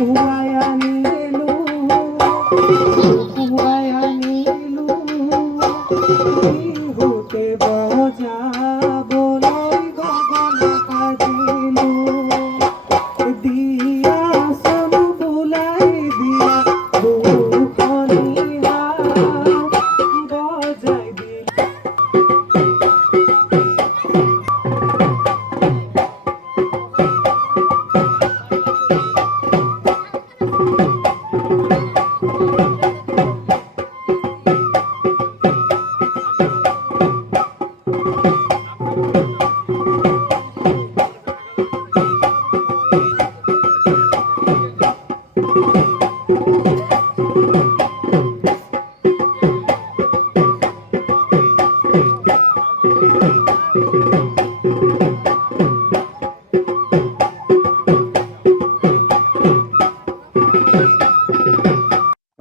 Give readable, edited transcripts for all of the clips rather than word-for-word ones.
পুৱাই আনিলো পুৱাই আনিলো বিহুতে বজাবলৈ গগনা সাজিলো দিয়াচোন বুলাই দিয়া দুখনি বজাই দিলো।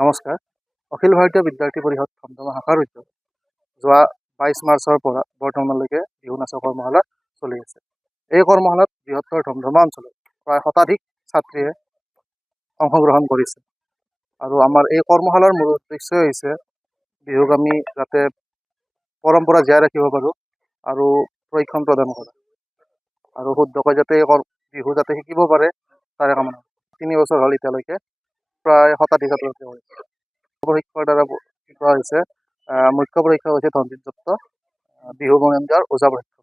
নমস্কাৰ। অখিল ভাৰতীয় বিদ্যাৰ্থী পৰিষদ ধমধমা শাখাৰ উদ্যোগ যোৱা 22 মাৰ্চৰ পৰা বৰ্তমানলৈকে বিহু নাচৰ কৰ্মশালা চলি আছে। এই কৰ্মশালাত বৃহত্তৰ ধমধমা অঞ্চলত প্ৰায় শতাধিক ছাত্ৰীয়ে অংশগ্ৰহণ কৰিছে আৰু আমাৰ এই কৰ্মশালাৰ মূল উদ্দেশ্য হৈছে বিহুক আমি যাতে পৰম্পৰা জীয়াই ৰাখিব পাৰোঁ আৰু প্ৰশিক্ষণ প্ৰদান কৰা আৰু শুদ্ধকৈ যাতে বিহু যাতে শিকিব পাৰে তাৰে কামনা। 3 বছৰ হ'ল এতিয়ালৈকে প্ৰায় শতাধিক ছাত্ৰ ছাত্ৰী কৰিছে। পৰীক্ষাৰ দ্বাৰা শিকোৱা হৈছে মুখ্য পৰীক্ষা হৈছে ধনজিৎ দত্ত, বিহু মহেন্দ্ৰ ওজা পৰীক্ষা।